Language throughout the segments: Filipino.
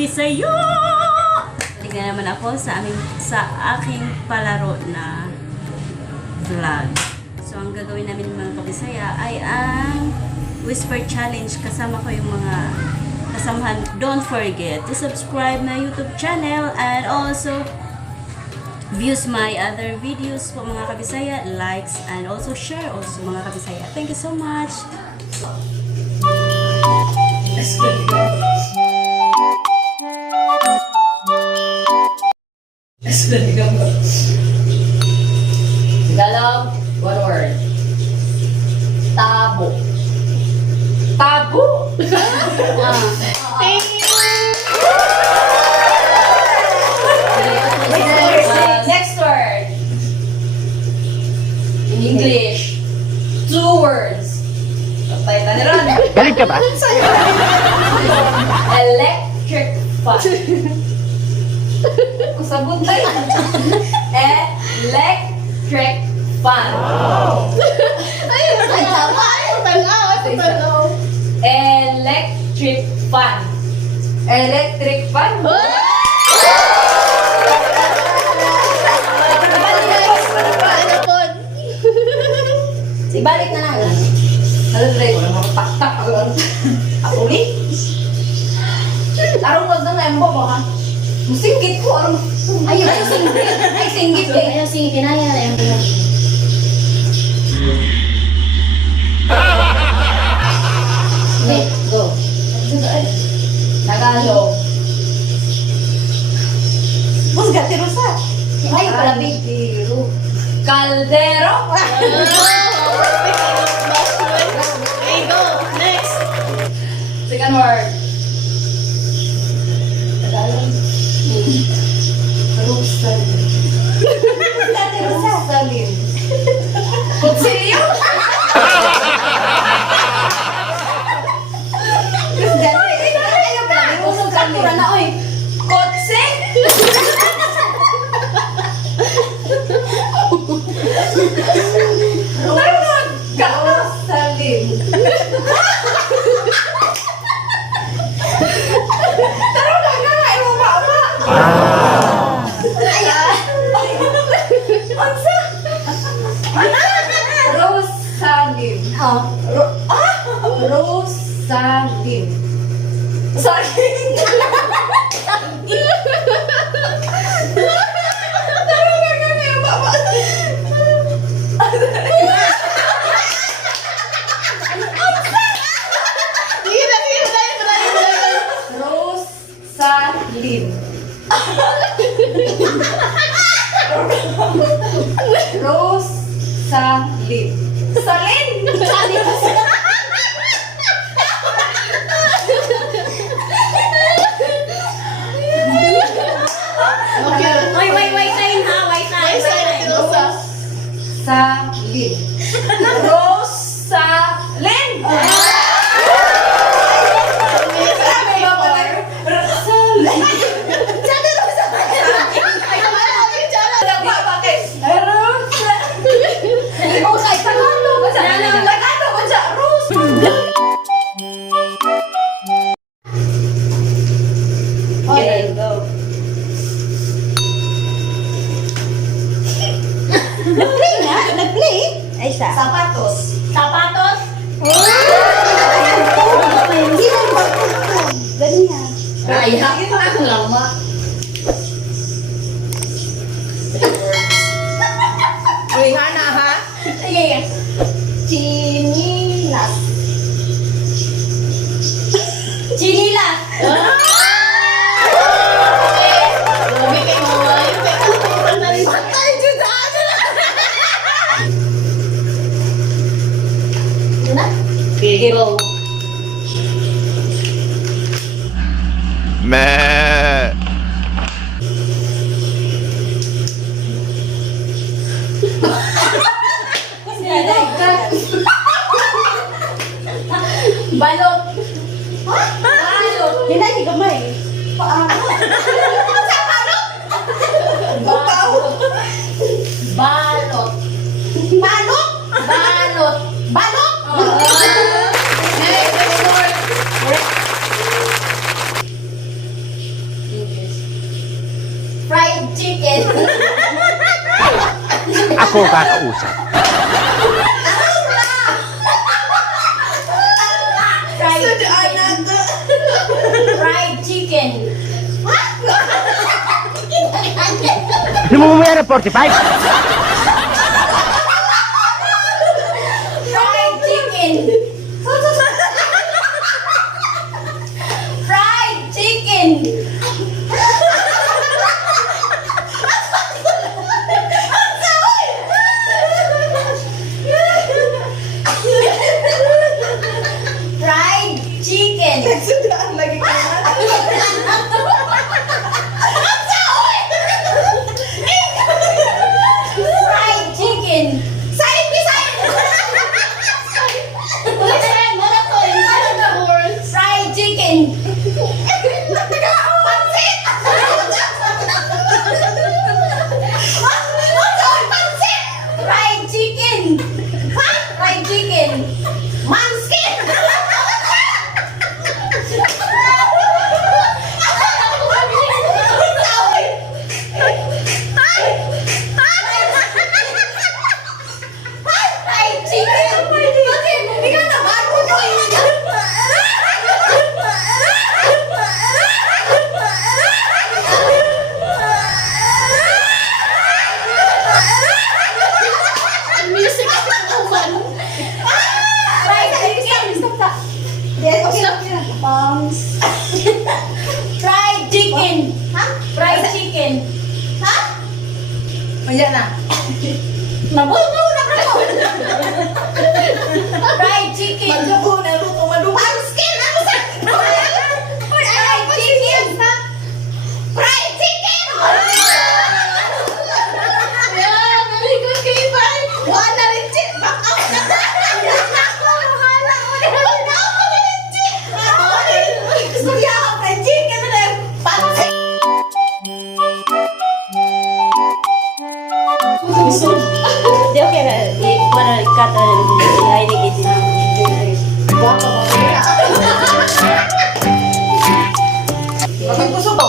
Bisaya! Tignan naman ako sa aking palaro na vlog. So, ang gagawin namin mga kabisaya ay ang Whisper Challenge. Kasama ko yung mga kasamahan. Don't forget to subscribe my YouTube channel and also views my other videos po mga kabisaya, likes, and also share also mga kabisaya. Thank you so much! Tagalog, one word. Tabo. Tabo? Thank you! Next word. In English, 2 words. Patay na ron. Galing ka ba? Electric fan. Kusabot tayo. Electric fan. Ayun, tama. Tanaw. Electric fan. Electric fan. Ibalik na lang. Nalagray ko lang. Tak-tak. Ako ni? Tarong wag na nga mo ha. Musinggit ko. Ayaw singgit. Ay, singgit eh. Ayaw sige, kinaya na yung pinag. Okay, go. Tagalog. Mas gatiro sa. Ay, palabig. Kaldero. Okay, go! Next! Second word. Tagalog. Rosalim. Rosalim. Kutsilyo. Kultura na, oy. Kotse. Rosalim. Taro na nga, ay mama. Ayan. Onsa? Rosalim. Rosalim. Saging. Taro na nga, ay mama. Rosalim. Rosalim. Salin. Okay. Wait, time ha, wait time. Rosalim. Rosalin. Okay, go. Nag-play na? Nag-play? Ay, sa. Sapatos. Sapatos? Hindi na yung bagong. Ganyan. Ay, hakin mo ako lama. Uy, hana ha? Sige. Chinilas. Chinilas! Grabe kay mama. Yung kay kalimutan na rin. Patay, Diyos! Ito na? Okay, go. Meh. Balot. Balot. Hindi, hindi gamay. Balot. Balot. Balot. Balot. Balot. Next word. chicken. Ako kakausap. Fried chicken. Di mo mamaya na 45? Fried chicken. Fried chicken. Fried chicken. Sudaan lagi ka na. Fried chicken. Sain Bisaya. Fried chicken. Pansit. Pansit. Fried chicken. Fried chicken. Manskin. Fried chicken. Ikaw na bago ko. Music naman. Fried chicken. Yes, okay. Fried chicken. Fried chicken. Ayan na. Mabuno na bro. Fried chicken. Magluto na, luto, maluto. Manskin. Ano sa? Fried chicken. Fried chicken. Yeah, very good kayo ba? Wala rin chip. Back out na. Wala. Back out na rin chip. Gusto niya ako fried chicken na pansit. Di okay na. Para kata ay nagiti na. Bakit gusto ko?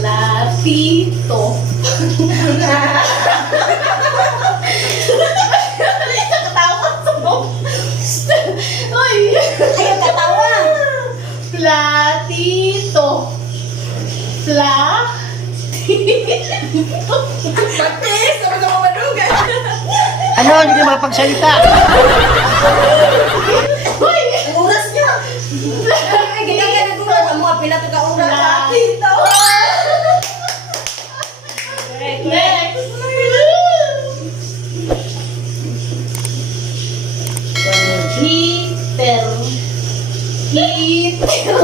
Lapito. Uy! Ayaw katawa. Platito. Patis! Sama sa mga madugan. Ano? Hindi ka makapagsalita. Ang oras niya. Ay, ganyan ka nagulong. Ang mga pila to ka oras. Dito. Next. Heater. Heater.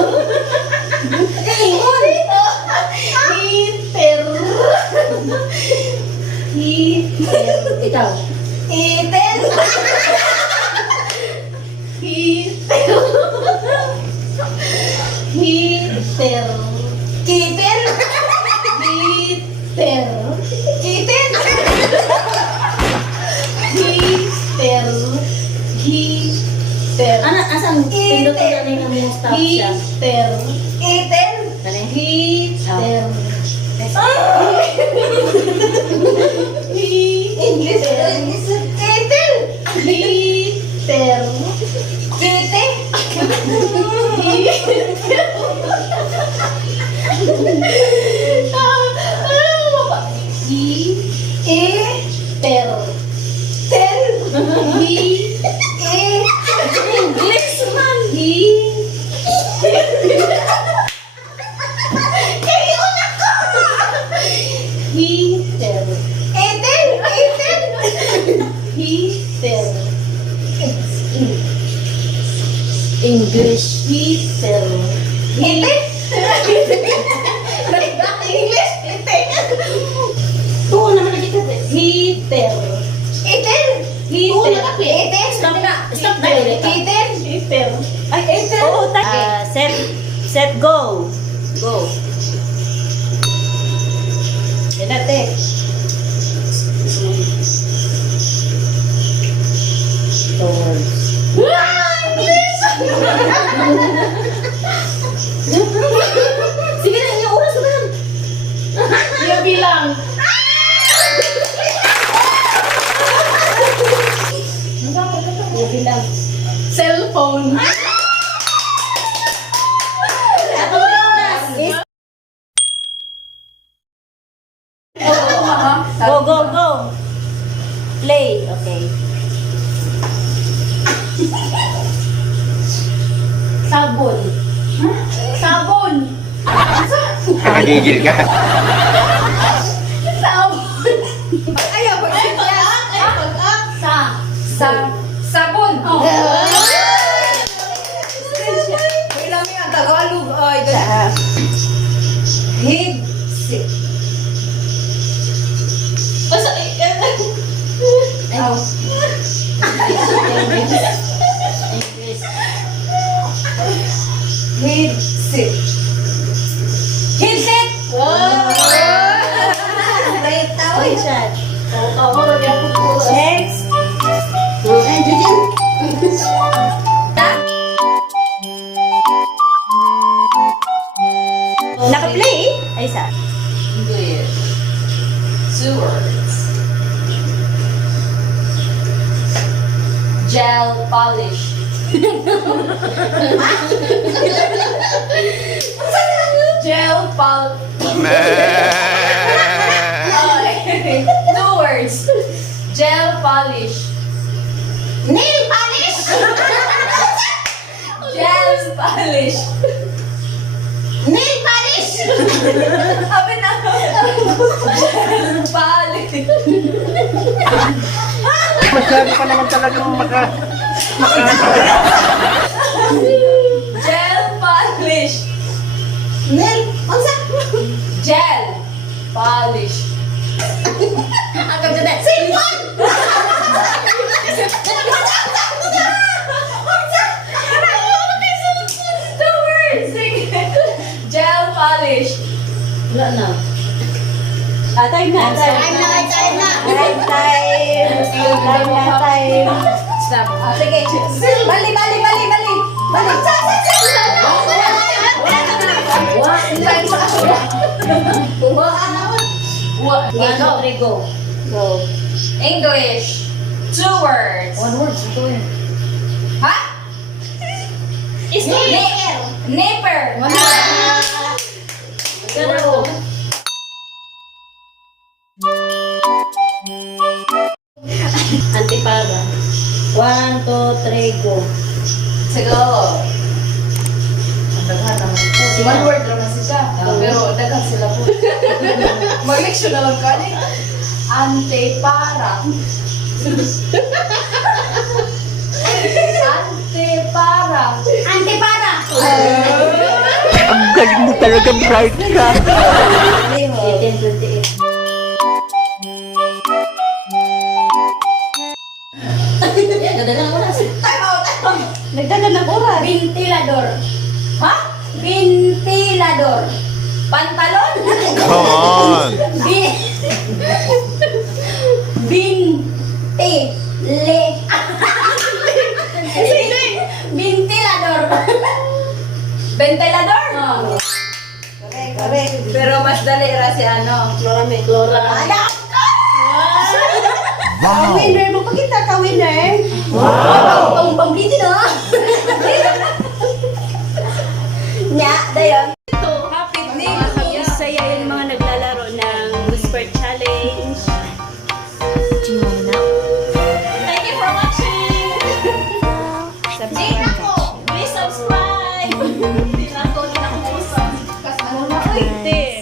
Heater. Heater. Ikaw. Iten. Heater. Heater. Kiten. Heater. Kiten. Heater. Heater. Ano, asan? Pindutin na rin ang stop siya. Heater. Iten. Heater. English. Kiten. Heater. Kite. Heater. Ten. English man. Kayo na ko. Heater. Iten. Iten. Heater. English. Heater. Iten. Nag-back English. Iten. Oo naman na dito. Heater. Iten. Heater. Iten. Stop na. Stop na ulit. Iten. Heater. Ay, iten. Oo, set, go. Go. Yan natin. Sige na. Nakagigil ka. Ayaw, pag-ak. Sabon. May lang yan, Tagalog. Ay, ganyan. Higsi. Basta, Higsi. Higsit. Great tawin siya. Next. Naka-play? Ay, isa. English. 2 words. Gel polish. Gel polish. 2 words. Gel polish. Nail polish! Gel polish. Nail polish! Sabi na. Gel polish. Masyado pa naman talagang Gel polish. Nail, unsa? Gel polish. Ang ganda na. Sipon! Two words. Sige. Gel polish. Wala na. Time na. Time na. Stop. Sige. Bali. What? Go. English. 2 words. word. Ha? Nipper. Nipper. Antipara. 1, 2, 3, go. Sige. Daghan naman po. 1 word naman siya. Pero daghan sila po. Mag-leksyon na lang ka ni. Antepara. Antepara. Antipara. Ang galing mo talaga, bright ka. 18, 28. Nagdagan ng oras. Nagdagan ng oras. Ventilador. Ha? Ventilador. Pantalon? Come on. Ventilador. Ventilador? Correct. Pero mas dali ra si ano. Flora. Wow. Winner mo, pakita ka winner. Pang-pang-piti na. Nya, dayon. Kapit ni mga Ka-Bisaya yung mga naglalaro ng Whisper Challenge. Thank you for watching! Please subscribe! Di na ako usap. Ate.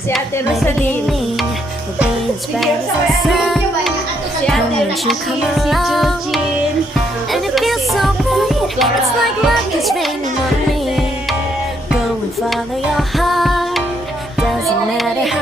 Si Ate Rosaline. Si Ate Rosaline, si Jujin. And it feels so bright. It's like luck is raining on me. Go and follow your heart.